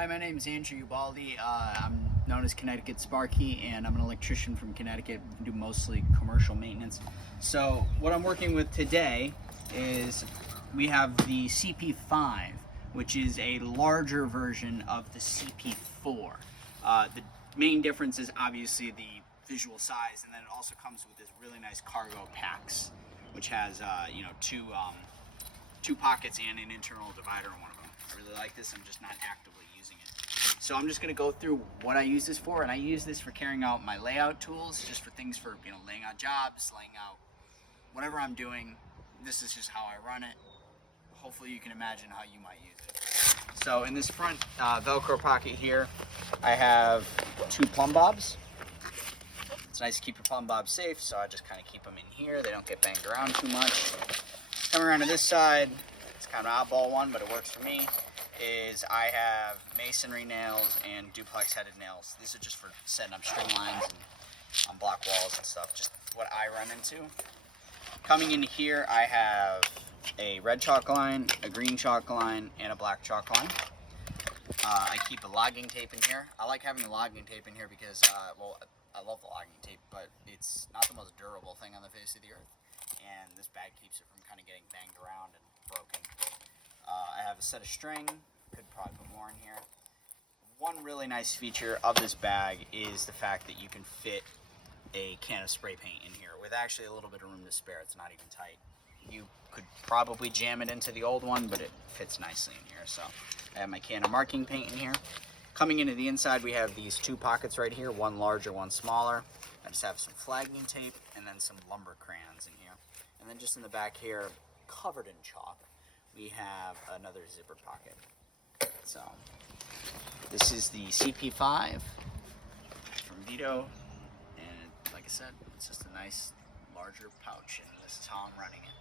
Hi, my name is Andrew Ubaldi. I'm known as Connecticut Sparky, and I'm an electrician from Connecticut. I do mostly commercial maintenance. So what I'm working with today is we have the CP5, which is a larger version of the CP4. The main difference is obviously the visual size, and then it also comes with this really nice cargo packs, which has two pockets and an internal divider in one of them. I really like this. I'm just not actively using it. So I'm just going to go through what I use this for, and I use this for carrying out my layout tools, just for things for, laying out jobs, laying out whatever I'm doing. This is just how I run it. Hopefully you can imagine how you might use it. So in this front Velcro pocket here, I have two plumb bobs. It's nice to keep your plumb bobs safe, so I just kind of keep them in here. They don't get banged around too much. Coming around to this side, it's kind of an oddball one, but it works for me, is I have masonry nails and duplex headed nails. These are just for setting up string lines and on block walls and stuff, just what I run into. Coming in here, I have a red chalk line, a green chalk line, and a black chalk line. I keep a logging tape in here. I like having the logging tape in here because, I love the logging tape, but it's not the most durable thing on the face of the earth. And this bag keeps it from kind of getting banged around and broken. I have a set of string, could probably put more in here. One really nice feature of this bag is the fact that you can fit a can of spray paint in here with actually a little bit of room to spare. It's not even tight. You could probably jam it into the old one, but it fits nicely in here. So I have my can of marking paint in here. Coming into the inside, we have these two pockets right here, one larger, one smaller. I just have some flagging tape and then some lumber crayons in here. And then just in the back here, covered in chalk, we have another zippered pocket. So this is the CP5 from Veto, and like I said, it's just a nice larger pouch, and this is how I'm running it.